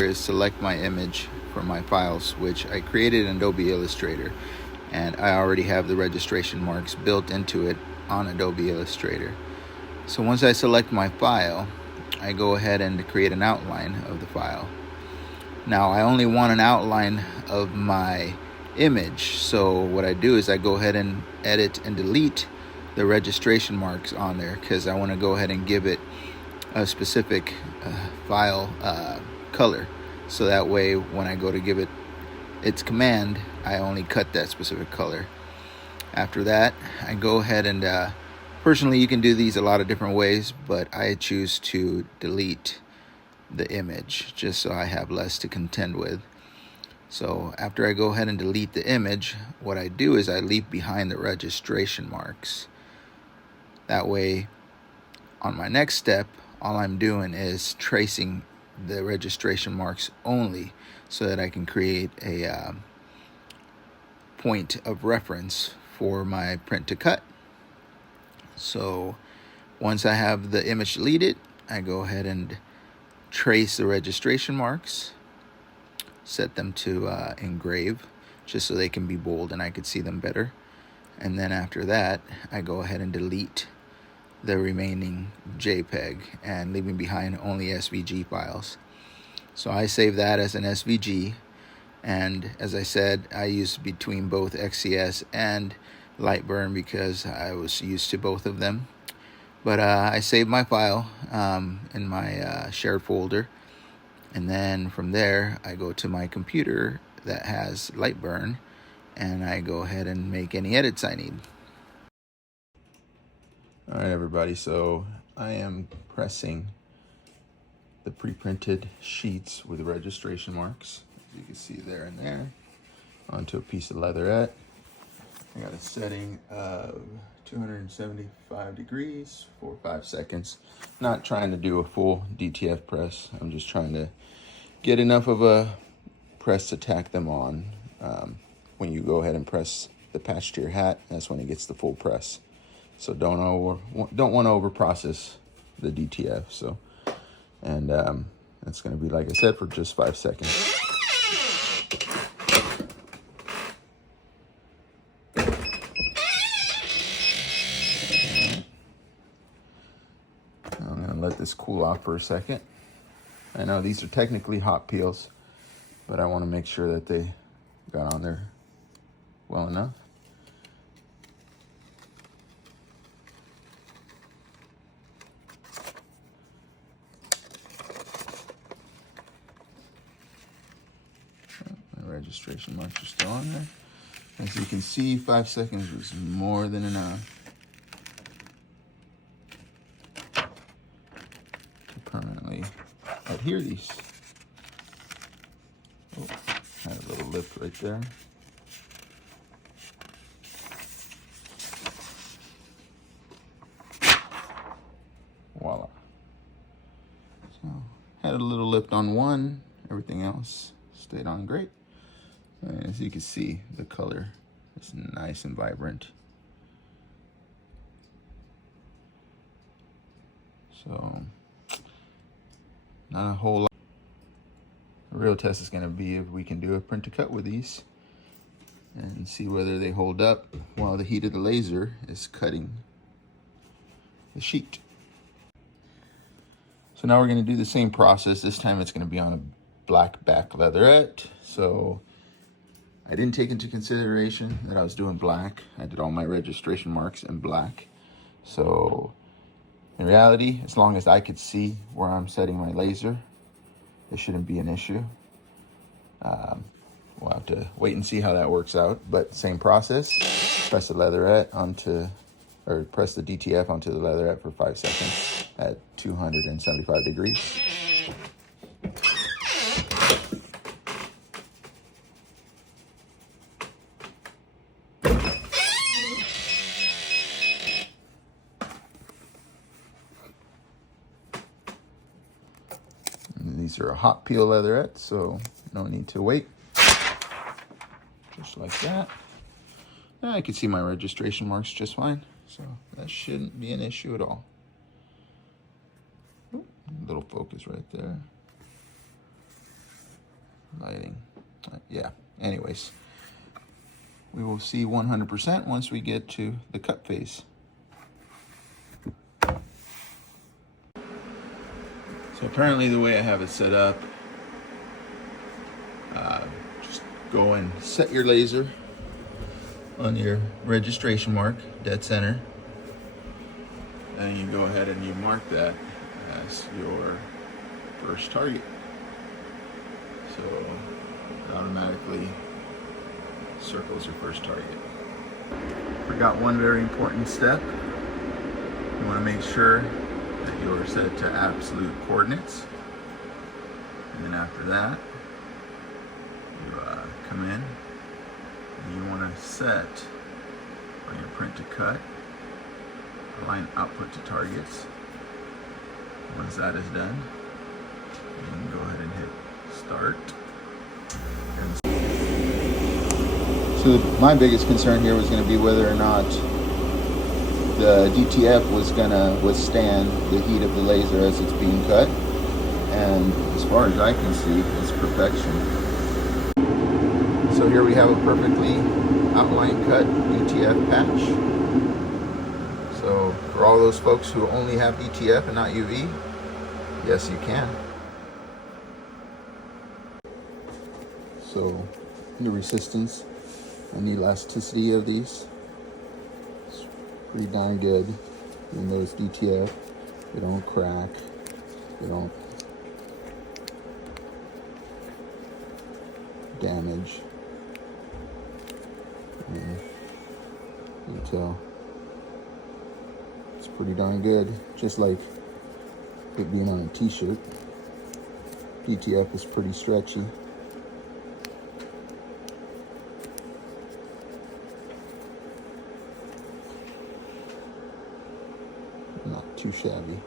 is select my image from my files, which I created in Adobe Illustrator, and I already have the registration marks built into it on Adobe Illustrator. So once I select my file, I go ahead and create an outline of the file. Now I only want an outline of my image, so what I do is I go ahead and edit and delete the registration marks on there, because I want to go ahead and give it a specific file color, so that way when I go to give it its command, I only cut that specific color. After that, I go ahead and personally, you can do these a lot of different ways, but I choose to delete the image just so I have less to contend with. So after I go ahead and delete the image, what I do is I leave behind the registration marks. That way, on my next step, all I'm doing is tracing the registration marks only, so that I can create a point of reference for my print to cut. So once I have the image deleted, I go ahead and trace the registration marks, set them to engrave, just so they can be bold and I could see them better. And then after that, I go ahead and delete the remaining JPEG and leaving behind only SVG files. So I save that as an SVG, and as I said, I use between both XCS and LightBurn because I was used to both of them. But I saved my file in my shared folder, and then from there I go to my computer that has LightBurn, and I go ahead and make any edits I need. All right, everybody, so I am pressing the pre-printed sheets with the registration marks, as you can see there and there, onto a piece of leatherette. I got a setting of 275 degrees for 5 seconds. Not trying to do a full DTF press. I'm just trying to get enough of a press to tack them on. When you go ahead and press the patch to your hat, that's when it gets the full press. So don't want to over process the DTF. So, and that's going to be, like I said, for just 5 seconds. I'm going to let this cool off for a second. I know these are technically hot peels, but I want to make sure that they got on there well enough. My registration marks are still on there. As you can see, 5 seconds was more than enough to permanently adhere these. Oh, had a little lift right there. Voila. So, had a little lift on one, everything else stayed on great. And as you can see, the color is nice and vibrant. So, not a whole lot. The real test is going to be if we can do a print to cut with these and see whether they hold up while the heat of the laser is cutting the sheet. So now we're going to do the same process. This time it's going to be on a black back leatherette. So I didn't take into consideration that I was doing black. I did all my registration marks in black. So in reality, as long as I could see where I'm setting my laser, it shouldn't be an issue. We'll have to wait and see how that works out, but same process. Press the leatherette onto, or press the DTF onto the leatherette for 5 seconds at 275 degrees. And these are a hot peel leatherette, so no need to wait. Just like that. Now I can see my registration marks just fine, so that shouldn't be an issue at all. Ooh, little focus right there. lighting. Yeah, anyways, we will see 100% once we get to the cut phase. So apparently the way I have it set up, just go and set your laser on your registration mark, dead center. Then you go ahead and you mark that as your first target. So it automatically circles your first target. Forgot one very important step. You want to make sure that you're set to absolute coordinates. And then after that, you come in and you want to set on your print to cut, align output to targets. Once that is done, you can go ahead and hit start. So my biggest concern here was going to be whether or not the DTF was going to withstand the heat of the laser as it's being cut. And as far as I can see, it's perfection. So here we have a perfectly outline cut DTF patch. So for all those folks who only have DTF and not UV, yes, you can. So the resistance and the elasticity of these is pretty darn good. Even though it's DTF, they don't crack, they don't damage. And you can tell it's pretty darn good, just like it being on a t-shirt. DTF is pretty stretchy. Not too shabby.